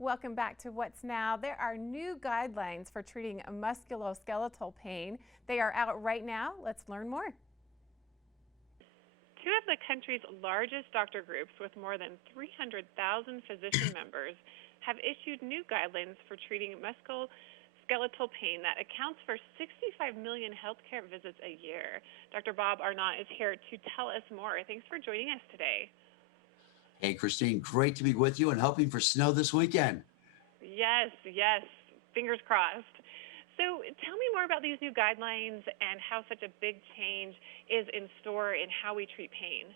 Welcome back to What's Now. There are new guidelines for treating musculoskeletal pain. They are out right now. Let's learn more. Two of the country's largest doctor groups, with more than 300,000 physician members, have issued new guidelines for treating musculoskeletal pain that accounts for 65 million healthcare visits a year. Dr. Bob Arnot is here to tell us more. Thanks for joining us today. Hey, Christine, great to be with you and hoping for snow this weekend. Yes, fingers crossed. So tell me more about these new guidelines and how such a big change is in store in how we treat pain.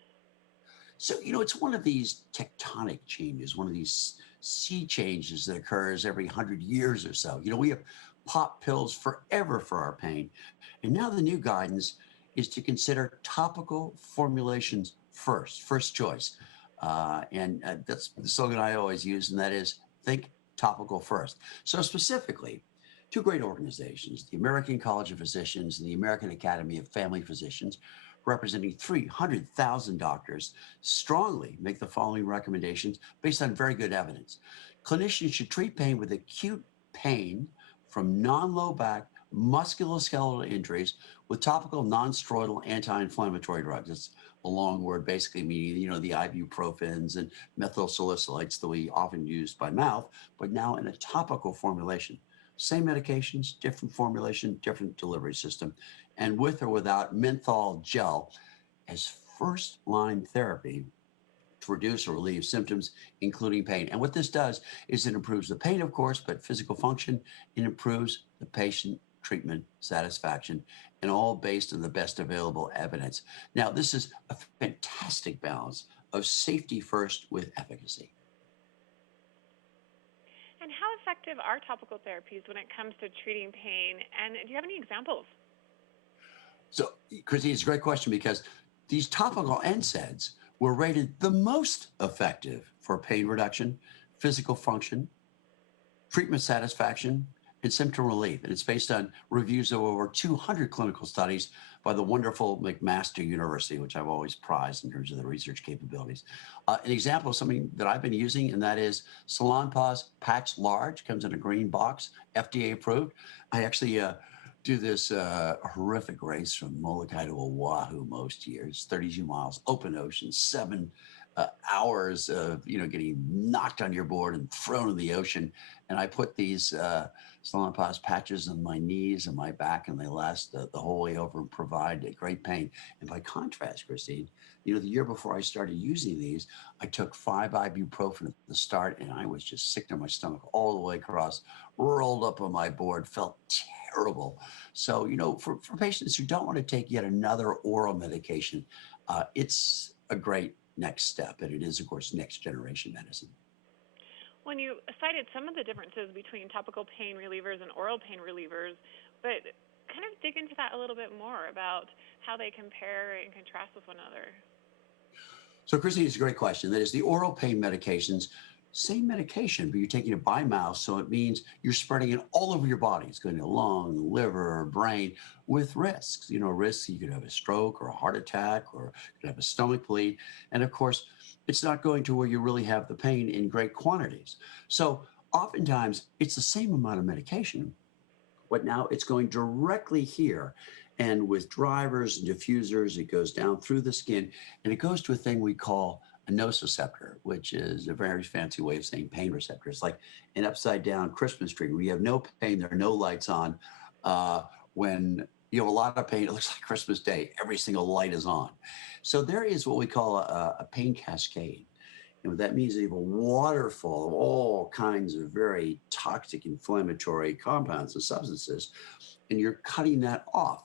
So, it's one of these tectonic changes, one of these sea changes that occurs every 100 years or so. We have pop pills forever for our pain. And now the new guidance is to consider topical formulations first choice. And that's the slogan I always use, and that is think topical first. So specifically, two great organizations, the American College of Physicians and the American Academy of Family Physicians, representing 300,000 doctors, strongly make the following recommendations based on very good evidence. Clinicians should treat pain with acute pain from non-low back musculoskeletal injuries with topical non-steroidal anti-inflammatory drugs. It's a long word, basically meaning, the ibuprofens and methyl salicylates that we often use by mouth, but now in a topical formulation. Same medications, different formulation, different delivery system, and with or without menthol gel as first-line therapy to reduce or relieve symptoms, including pain. And what this does is it improves the pain, of course, but physical function. It improves the patient treatment satisfaction, and all based on the best available evidence. Now, this is a fantastic balance of safety first with efficacy. And how effective are topical therapies when it comes to treating pain? And do you have any examples? So, Christine, it's a great question because these topical NSAIDs were rated the most effective for pain reduction, physical function, treatment satisfaction, and symptom relief. And it's based on reviews of over 200 clinical studies by the wonderful McMaster University, which I've always prized in terms of the research capabilities. An example of something that I've been using, and that is Salonpas Patch Large, comes in a green box, FDA approved. I actually do this horrific race from Molokai to Oahu most years, 32 miles, open ocean, 7 hours of, getting knocked on your board and thrown in the ocean. And I put these Salonpas patches on my knees and my back, and they last the whole way over and provide great pain. And by contrast, Christine, the year before I started using these, I took 5 ibuprofen at the start, and I was just sick to my stomach all the way across, rolled up on my board, felt terrible. So, for patients who don't want to take yet another oral medication, it's a great next step. And it is, of course, next generation medicine. When you cited some of the differences between topical pain relievers and oral pain relievers, but kind of dig into that a little bit more about how they compare and contrast with one another. So, Christine, it's a great question. That is, the oral pain medications, same medication, but you're taking it by mouth. So it means you're spreading it all over your body. It's going to lung, liver, brain, with risks. Risks, you could have a stroke or a heart attack, or you could have a stomach bleed. And of course, it's not going to where you really have the pain in great quantities. So oftentimes it's the same amount of medication, but now it's going directly here. And with drivers and diffusers, it goes down through the skin, and it goes to a thing we call a nociceptor, which is a very fancy way of saying pain receptor. It's like an upside down Christmas tree where you have no pain, there are no lights on. When you have a lot of pain, it looks like Christmas Day. Every single light is on. So there is what we call a pain cascade. And what that means is you have a waterfall of all kinds of very toxic inflammatory compounds and substances, and you're cutting that off.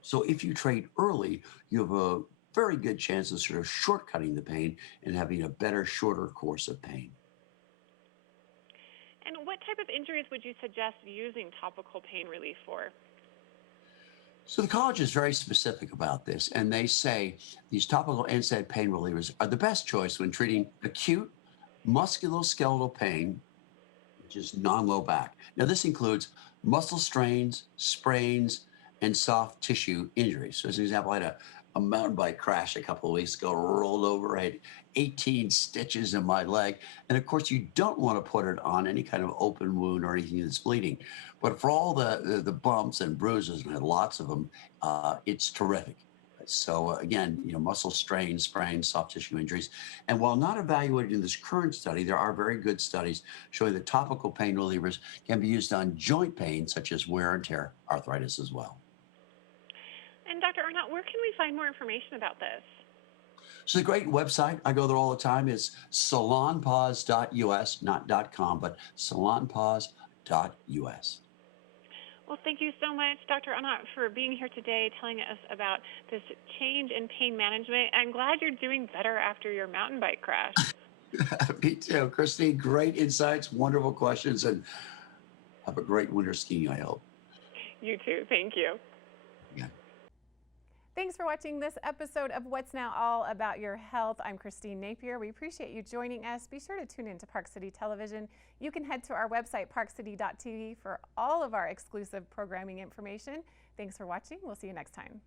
So if you treat early, you have a very good chance of sort of shortcutting the pain and having a better, shorter course of pain. And what type of injuries would you suggest using topical pain relief for? So the college is very specific about this, and they say these topical NSAID pain relievers are the best choice when treating acute musculoskeletal pain, which is non-low back. Now, this includes muscle strains, sprains, and soft tissue injuries. So as an example, I had a mountain bike crash a couple of weeks ago, rolled over, I had 18 stitches in my leg. And of course, you don't want to put it on any kind of open wound or anything that's bleeding. But for all the bumps and bruises, and I had lots of them, it's terrific. So again, muscle strain, sprains, soft tissue injuries. And while not evaluated in this current study, there are very good studies showing that topical pain relievers can be used on joint pain, such as wear and tear arthritis as well. And Dr. Arnot, where can we find more information about this? So the great website, I go there all the time, is salonpause.us, not .com, but salonpause.us. Well, thank you so much, Dr. Arnot, for being here today, telling us about this change in pain management. I'm glad you're doing better after your mountain bike crash. Me too. Christine, great insights, wonderful questions, and have a great winter skiing, I hope. You too. Thank you. Yeah. Thanks for watching this episode of What's Now All About Your Health. I'm Christine Napier. We appreciate you joining us. Be sure to tune in to Park City Television. You can head to our website, parkcity.tv, for all of our exclusive programming information. Thanks for watching. We'll see you next time.